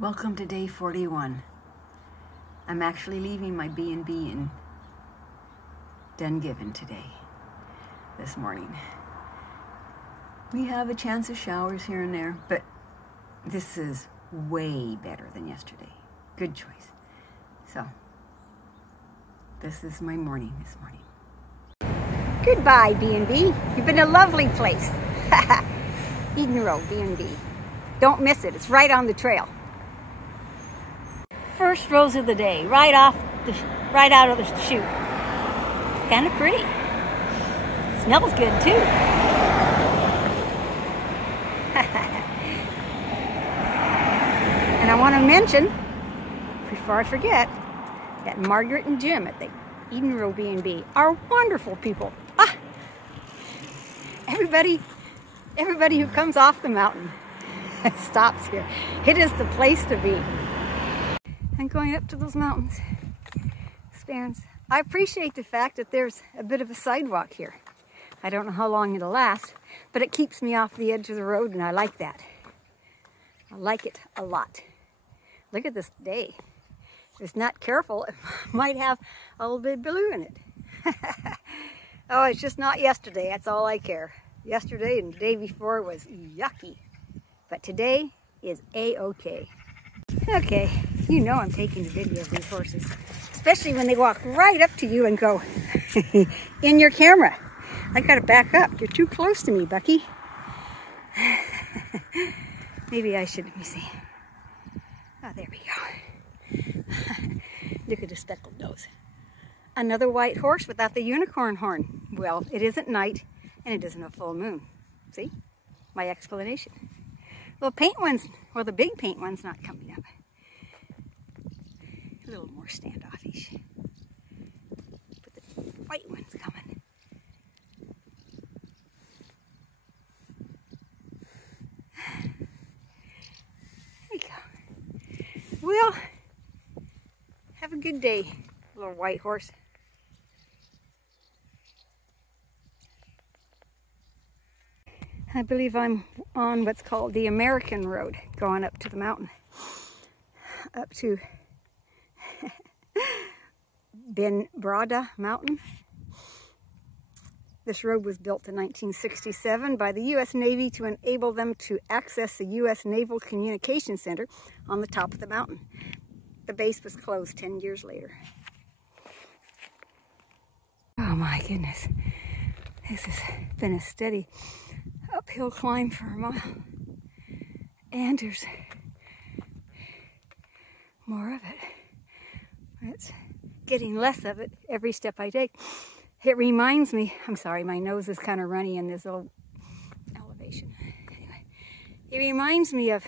Welcome to day 41. I'm actually leaving my B&B in Dungiven today, this morning. We have a chance of showers here and there, but this is way better than yesterday. Good choice. So, this is my morning this morning. Goodbye, B&B. You've been a lovely place. Eden Road, B&B. Don't miss it. It's right on the trail. First rose of the day, right out of the chute. It's kind of pretty. Smells good too. And I want to mention, before I forget, that Margaret and Jim at the Eden Road B&B are wonderful people. Everybody who comes off the mountain stops here. It is the place to be. And going up to those mountains spans. I appreciate the fact that there's a bit of a sidewalk here. I don't know how long it'll last, but it keeps me off the edge of the road, and I like that. I like it a lot. Look at this day. If it's not careful, it might have a little bit of blue in it. Oh, it's just not yesterday. That's all I care. Yesterday and the day before was yucky. But today is A-okay. Okay, you know I'm taking a video of these horses. Especially when they walk right up to you and go in your camera. I gotta back up. You're too close to me, Bucky. Maybe I should, let me see. Oh, there we go. Look at the speckled nose. Another white horse without the unicorn horn. Well, it isn't night and it isn't a full moon. See? My explanation. Well, the big paint one's not coming up. A little more standoffish. But the white one's coming. There you go. Well, have a good day, little white horse. I believe I'm on what's called the American Road, going up to the mountain, up to Ben Brada Mountain. This road was built in 1967 by the U.S. Navy to enable them to access the U.S. Naval Communication Center on the top of the mountain. The base was closed 10 years later. Oh my goodness, this has been a steady uphill climb for a mile, and there's more of it. It's getting less of it every step I take. It reminds me, I'm sorry, my nose is kind of runny in this little elevation. Anyway, it reminds me of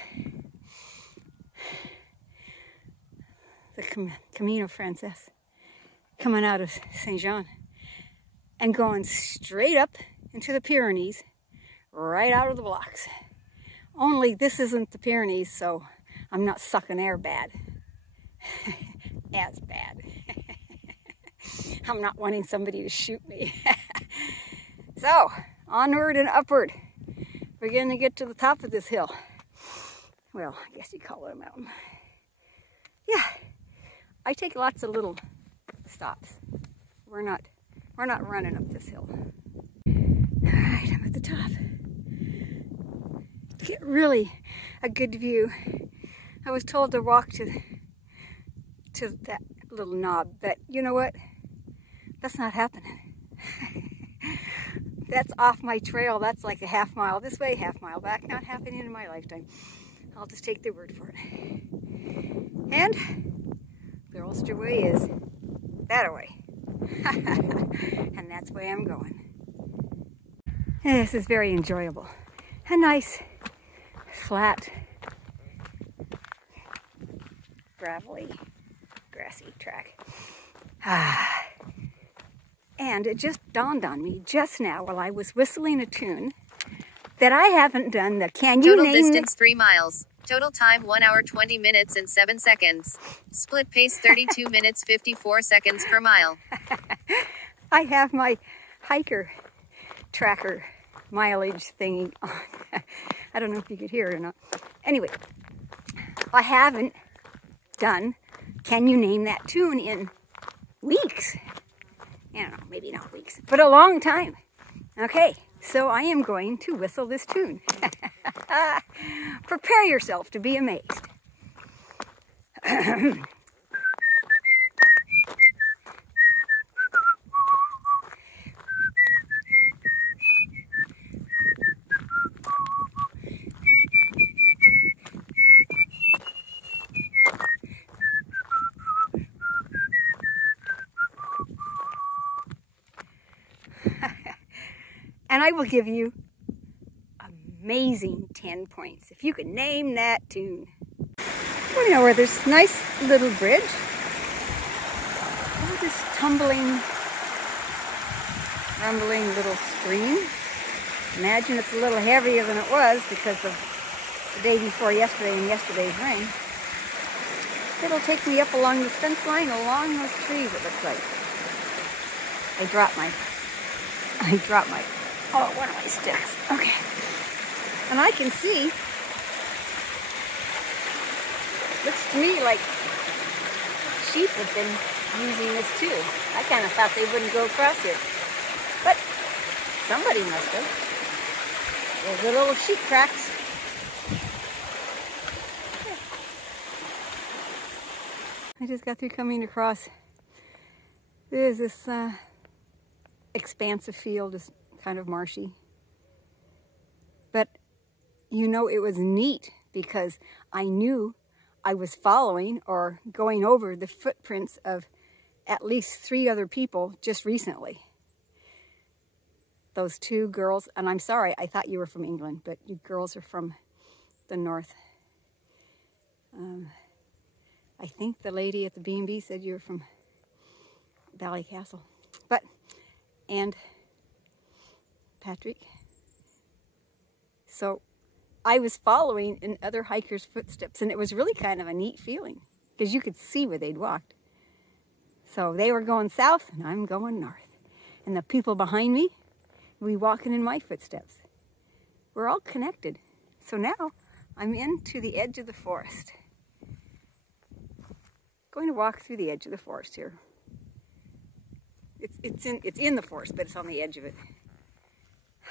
the Camino Frances coming out of Saint Jean and going straight up into the Pyrenees, right out of the blocks. Only this isn't the Pyrenees, so I'm not sucking air bad. As bad. I'm not wanting somebody to shoot me. So, onward and upward. We're going to get to the top of this hill. Well, I guess you call it a mountain. Yeah, I take lots of little stops. We're not running up this hill. All right, I'm at the top. Get really a good view. I was told to walk to that little knob, but you know what? That's not happening. That's off my trail. That's like a half mile this way, half mile back. Not happening in my lifetime. I'll just take their word for it. And the Ulster way is that way. And that's where I'm going. And this is very enjoyable. A nice, flat, gravelly, grassy track. And it just dawned on me just now while I was whistling a tune that I haven't done the Total distance 3 miles. Total time 1 hour 20 minutes and 7 seconds. Split pace 32 minutes 54 seconds per mile. I have my hiker tracker mileage thingy on. I don't know if you could hear it or not. Anyway, I haven't done Can You Name That Tune in weeks. I don't know, maybe not weeks, but a long time. Okay, so I am going to whistle this tune. Prepare yourself to be amazed. And I will give you amazing 10 points if you can name that tune. We know where there's a nice little bridge. Oh, this tumbling, rumbling little stream. Imagine it's a little heavier than it was because of the day before yesterday and yesterday's rain. It'll take me up along this fence line, along those trees, it looks like. I dropped my, oh, one of my sticks. Okay. And I can see, looks to me like sheep have been using this too. I kind of thought they wouldn't go across here. But somebody must have. There's the little sheep tracks. I just got through coming across. There's this expansive field, is kind of marshy. But you know, it was neat because I knew I was following or going over the footprints of at least 3 other people just recently. Those 2 girls, and I'm sorry, I thought you were from England, but you girls are from the north. I think the lady at the B&B said you were from Ballycastle. But, and Patrick. So I was following in other hikers' footsteps, and it was really kind of a neat feeling because you could see where they'd walked. So they were going south and I'm going north. And the people behind me were walking in my footsteps. We're all connected. So now I'm into the edge of the forest. Going to walk through the edge of the forest here. It's in the forest, but it's on the edge of it.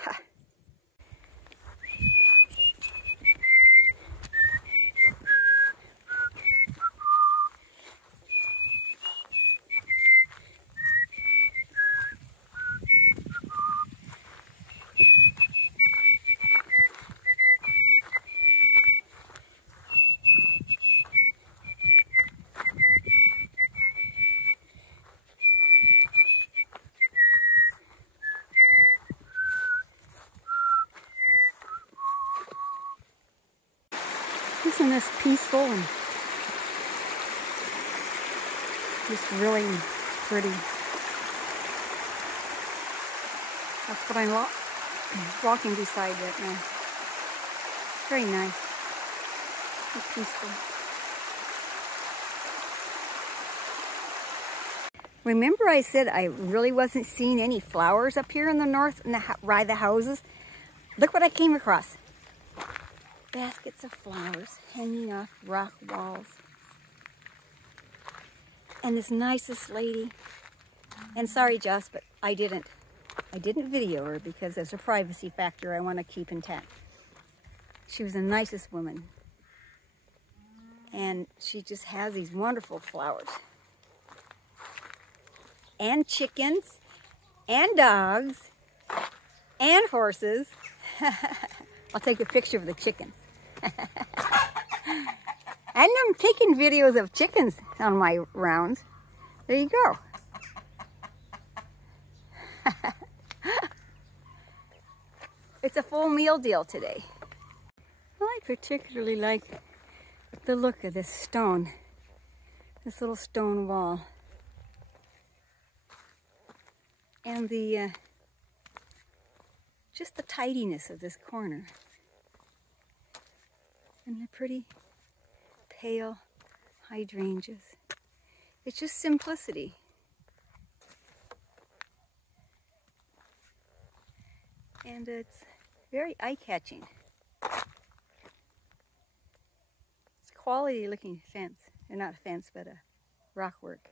Ha. Isn't this peaceful and just really pretty? That's what I'm walking beside right now. It's very nice. It's peaceful. Remember I said I really wasn't seeing any flowers up here in the north by the houses? Look what I came across. Baskets of flowers hanging off rock walls. And this nicest lady, and sorry Joss, but I didn't video her because there's a privacy factor I want to keep intact. She was the nicest woman. And she just has these wonderful flowers. And chickens, and dogs, and horses. I'll take a picture of the chickens. And I'm taking videos of chickens on my rounds. There you go. It's a full meal deal today. Well, I particularly like the look of this stone, this little stone wall. And the, just the tidiness of this corner. And the pretty pale hydrangeas. It's just simplicity. And it's very eye-catching. It's quality looking fence. Or not a fence, but a rock work.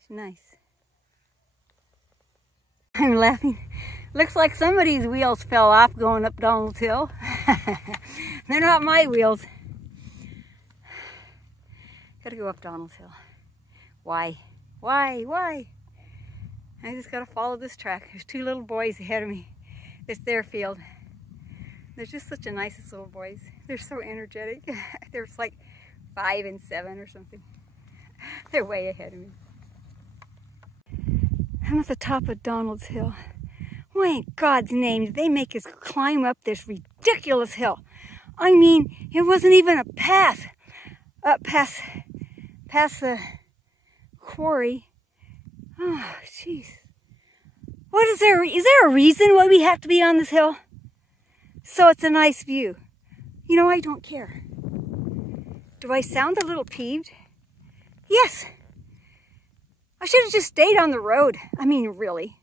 It's nice. I'm laughing. Looks like somebody's wheels fell off going up Donald's Hill. They're not my wheels. Gotta go up Donald's Hill. Why? Why? I just gotta follow this track. There's two little boys ahead of me. It's their field. They're just such a nicest little boys. They're so energetic. They're like 5 and 7 or something. They're way ahead of me. I'm at the top of Donald's Hill. Why in God's name did they make us climb up this ridiculous hill? I mean, it wasn't even a path up past the quarry. Oh, jeez. Is there a reason why we have to be on this hill? So it's a nice view. You know, I don't care. Do I sound a little peeved? Yes. I should have just stayed on the road. I mean, really.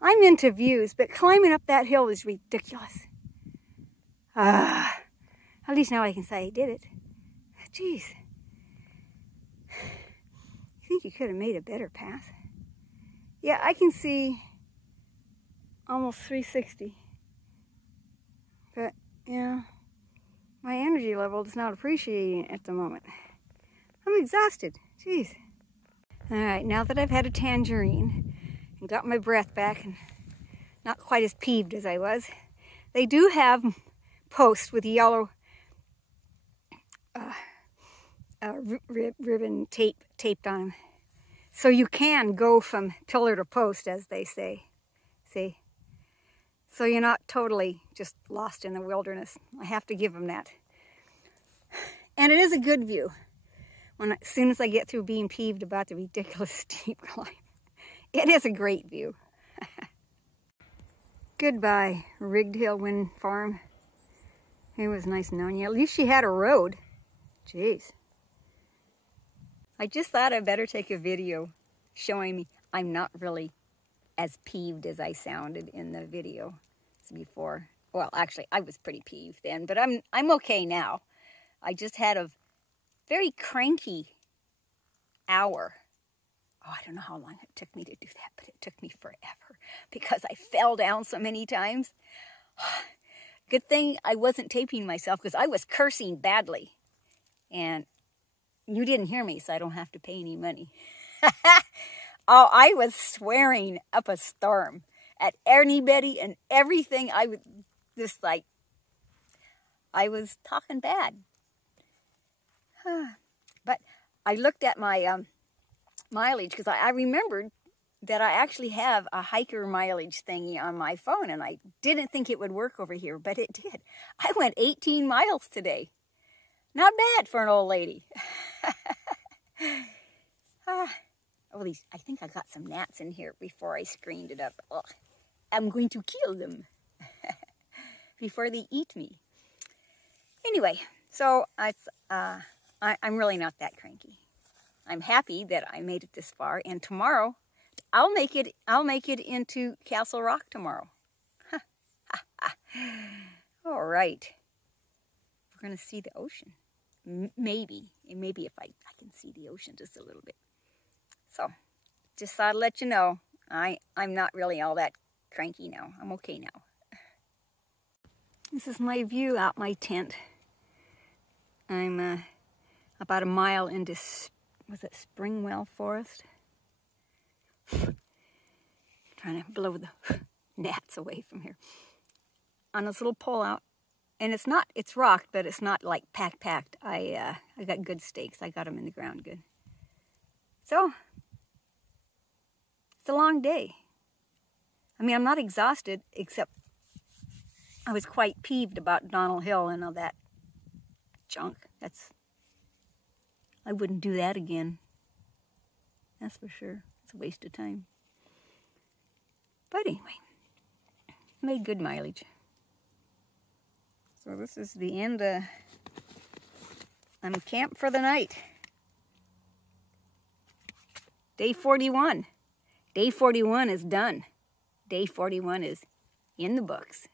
I'm into views, but climbing up that hill is ridiculous. At least now I can say I did it. Jeez. You think you could have made a better path? Yeah, I can see almost 360. But, yeah, my energy level is not appreciating it at the moment. I'm exhausted. Jeez. All right, now that I've had a tangerine and got my breath back and not quite as peeved as I was, they do have posts with yellow ribbon taped on them. So you can go from pillar to post, as they say. See? So you're not totally just lost in the wilderness. I have to give them that. And it is a good view. As soon as I get through being peeved about the ridiculous steep climb. It is a great view. Goodbye, Rigged Hill Wind Farm. It was nice knowing you. At least she had a road. Jeez. I just thought I'd better take a video showing me I'm not really as peeved as I sounded in the video before. Well, actually, I was pretty peeved then, but I'm okay now. I just had a very cranky hour. Oh, I don't know how long it took me to do that, but it took me forever because I fell down so many times. Good thing I wasn't taping myself because I was cursing badly. And you didn't hear me, so I don't have to pay any money. Oh, I was swearing up a storm at anybody and everything. I was just like, I was talking bad. But I looked at my mileage because I remembered that I actually have a hiker mileage thingy on my phone, and I didn't think it would work over here, but it did. I went 18 miles today. Not bad for an old lady. At least I think I got some gnats in here before I screened it up. Ugh. I'm going to kill them before they eat me. Anyway, so I'm really not that cranky. I'm happy that I made it this far, and tomorrow I'll make it into Castle Rock tomorrow. All right. We're going to see the ocean. Maybe if I can see the ocean just a little bit. So, just thought I'd let you know, I'm not really all that cranky now. I'm okay now. This is my view out my tent. I'm about a mile into, was it Springwell Forest? Trying to blow the gnats away from here. On this little pull out. And it's rocked, but it's not like packed. I got good stakes. I got them in the ground good. So, it's a long day. I mean, I'm not exhausted, except I was quite peeved about Donald Hill and all that junk. I wouldn't do that again. That's for sure. It's a waste of time. But anyway, made good mileage. So this is the end. I'm camped for the night. Day 41. Day 41 is done. Day 41 is in the books.